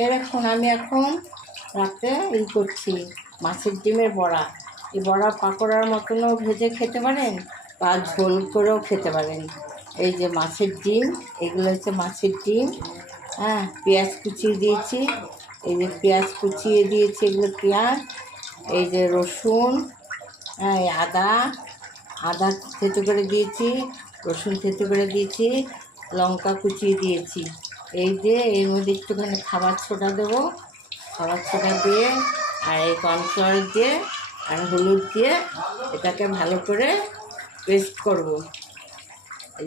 এই দেখুন আমি এখন রাতে করছি মাছের ডিমের বড়া। এই বড়া পাকোড়ার মতনও ভেজে খেতে পারেন বা ঝোল করেও খেতে পারেন। এই যে মাছের ডিম, এগুলো হচ্ছে মাছের ডিম। হ্যাঁ, পেঁয়াজ কুচিয়ে দিয়েছি, এই যে পেঁয়াজ কুচিয়ে দিয়েছি, এগুলো পেঁয়াজ। এই যে রসুন, হ্যাঁ আদা থেঁতো করে দিয়েছি, রসুন থেঁতো করে দিয়েছি, লঙ্কা কুচিয়ে দিয়েছি। এই যে এর মধ্যে একটুখানি খাবার সোডা দেবো, খাবার সোডা দিয়ে আর এই কর্নফ্লাওয়ার দিয়ে আর হলুদ দিয়ে এটাকে ভালো করে পেস্ট করব।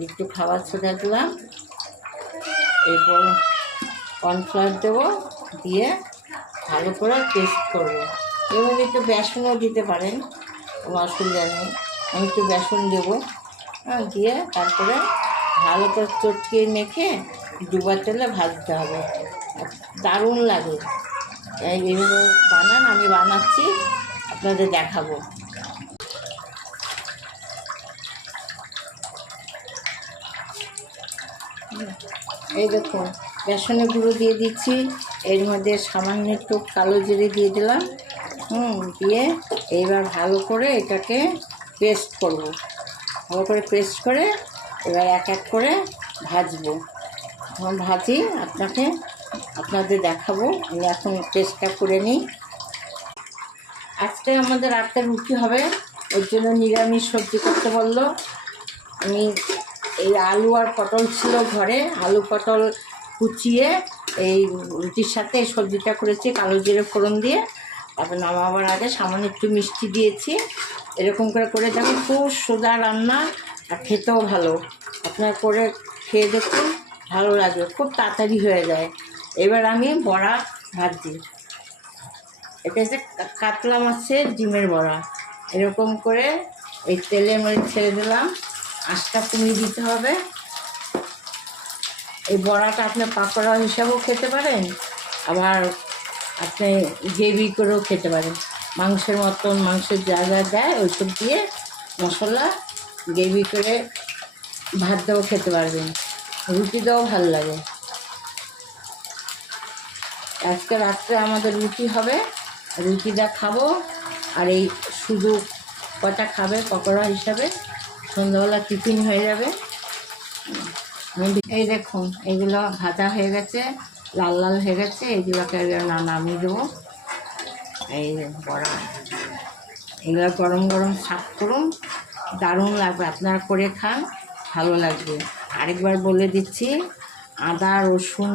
একটু খাবার সোডা দিলাম, এরপর কর্নফ্লাওয়ার দেবো, দিয়ে ভালো করে পেস্ট করব। এর মধ্যে একটু বেসনও দিতে পারেন, কোনো অসুবিধা নেই। আমি একটু বেসন দেবো, দিয়ে তারপরে ভালো করে চটকিয়ে মেখে ডুবা তেলে ভাজতে হবে। দারুণ লাগে। এইভাবে বানান, আমি বানাচ্ছি, আপনাদের দেখাবো। এই দেখুন বেসনের গুঁড়ো দিয়ে দিচ্ছি, এর মধ্যে সামান্য একটু কালো জিরে দিয়ে দিলাম, দিয়ে এইবার ভালো করে এটাকে পেস্ট করব। ভালো করে পেস্ট করে এবার এক এক করে ভাজবো। যখন ভাজি আপনাদের দেখাবো। আমি এখন পেস্টটা করে নিই। আজকে আমাদের রাতে রুটি হবে, ওর জন্য নিরামিষ সবজি করতে বললো। আমি এই আলু আর পটল ছিল ঘরে, আলু পটল কুচিয়ে এই রুটির সাথে এই সবজিটা করেছি কালো জিরে ফোড়ন দিয়ে। তারপর নামাবার আগে সামান্য একটু মিষ্টি দিয়েছি। এরকম করে দেখুন, খুব সোজা রান্না আর খেতেও ভালো। আপনারা করে খেয়ে দেখুন, ভালো লাগবে, খুব তাড়াতাড়ি হয়ে যায়। এবার আমি বড়া ভাজছি। এটা হচ্ছে কাতলা মাছের ডিমের বড়া। এরকম করে এই তেলের মধ্যে ছেড়ে দিলাম, আঁচটা কমিয়ে দিতে হবে। এই বড়াটা আপনি পাকোড়া হিসাবেও খেতে পারেন, আবার আপনি গ্রেভি করেও খেতে পারেন। মাংসের মতন, মাংসের যা দেয় ওইসব দিয়ে মশলা গ্রেভি করে ভাত দিয়েও খেতে পারবেন, রুটি দিয়েও ভালো লাগে। আজকে রাত্রে আমাদের রুটি হবে, রুটিটা খাবো। আর এই শুধু কটা খাবে পকোড়া হিসাবে, সন্ধ্যাবেলা টিফিন হয়ে যাবে। এই দেখুন এগুলো ভাজা হয়ে গেছে, লাল লাল হয়ে গেছে। এইগুলোকে নামিয়ে দেবো। এই বড়া, এগুলো গরম গরম সার্ভ করুন, দারুণ লাগবে। আপনারা করে খান, ভালো লাগবে। আরেকবার বলে দিচ্ছি, আদা রসুন